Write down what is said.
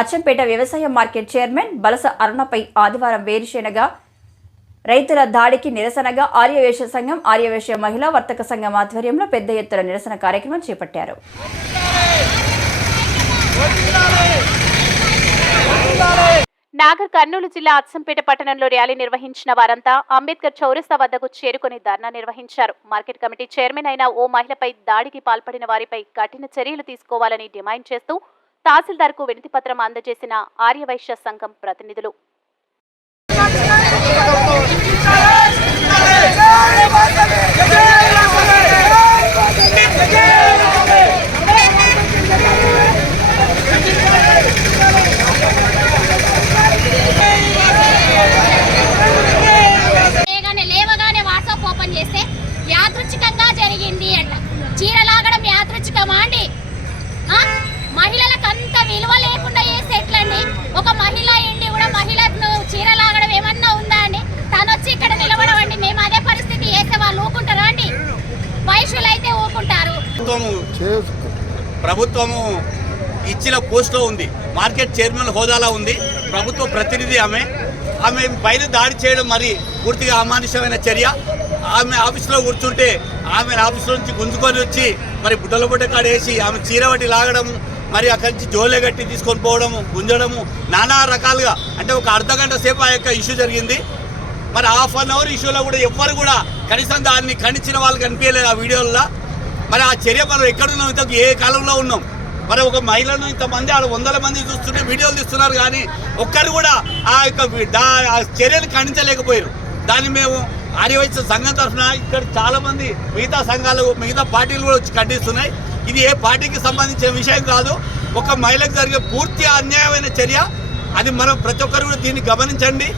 అచ్చంపేట వ్యవసాయ market chairman బలస అరుణపై ఆదివారం వేరుశెనగ రైతుల దాడికి నిరసనగా ఆర్యవైశ్య సంఘం, ఆర్యవైశ్య మహిళా వర్తక సంఘం ఆధ్వర్యంలో పెద్ద ఎత్తున నిరసన కార్యక్రమం చేపట్టారు. నాగర్ కర్నూలు జిల్లా అచ్చంపేట పట్టణంలో ర్యాలీ నిర్వహించిన వారంతా అంబేద్కర్ చౌరస్తా వద్దకు చేరుకుని ధర్నా నిర్వహించారు. మార్కెట్ కమిటీ చైర్మన్ అయిన ఓ మహిళపై దాడికి పాల్పడిన వారిపై కఠిన చర్యలు తీసుకోవాలని డిమాండ్ చేస్తూ తహసీల్దార్కు వినతిపత్రం అందజేసిన ఆర్యవైశ్య సంఘం ప్రతినిధులు. చేస్తే యాదృచ్ఛికంగా జరిగింది అంట. చీరలాగడం యాదృచ్ఛికమా అండి? మహిళలకు అంత విలువ లేకుండా చేస్తే ఎట్లండి? ఒక మహిళ ఇండి కూడా మహిళను చీరలాగడం ఏమన్నా ఉందా అండి? తను వచ్చి ఇక్కడ నిలబడవండి, మేము అదే పరిస్థితి చేస్తే వాళ్ళు ఊకుంటారా అండి? వైశ్యులు అయితే ఊకుంటారు. ప్రభుత్వము ఇచ్చిన పోస్ట్లో ఉంది, మార్కెట్ చైర్మన్ హోదాలో ఉంది, ప్రభుత్వ ప్రతినిధి ఆమె పైన దాడి చేయడం మరి పూర్తిగా అమానుషమైన చర్య. ఆమె ఆఫీస్లో కూర్చుంటే ఆమె ఆఫీస్లో నుంచి గుంజుకొని వచ్చి మరి బుట్టల బుట్ట కాడేసి ఆమె చీరవటి లాగడము, మరి అక్కడి నుంచి జోలే గట్టి తీసుకొని పోవడము, గుంజడము, నానా రకాలుగా. అంటే ఒక అర్ధగంట సేపు ఆ యొక్క ఇష్యూ జరిగింది. మరి హాఫ్ అన్ అవర్ ఇష్యూలో కూడా ఎవ్వరు కూడా కనీసం దాన్ని ఖండించిన వాళ్ళు కనిపించలేదు ఆ వీడియోల్లో. మరి ఆ చర్య మనం ఎక్కడున్నాం, ఇంతకు ఏ కాలంలో ఉన్నాం? మరి ఒక మహిళను ఇంతమంది ఆడ 100 మంది చూస్తుంటే వీడియోలు తీస్తున్నారు, కానీ ఒక్కరు కూడా ఆ యొక్క ఆ చర్యను ఖండించలేకపోయారు. దాన్ని మేము ఆర్యవైశ్య సంఘం తరఫున ఇక్కడ చాలామంది మిగతా సంఘాలు, మిగతా పార్టీలు కూడా వచ్చి ఖండిస్తున్నాయి. ఇది ఏ పార్టీకి సంబంధించిన విషయం కాదు, ఒక మహిళకు జరిగే పూర్తి అన్యాయమైన చర్య. అది మనం ప్రతి ఒక్కరు కూడా దీన్ని గమనించండి.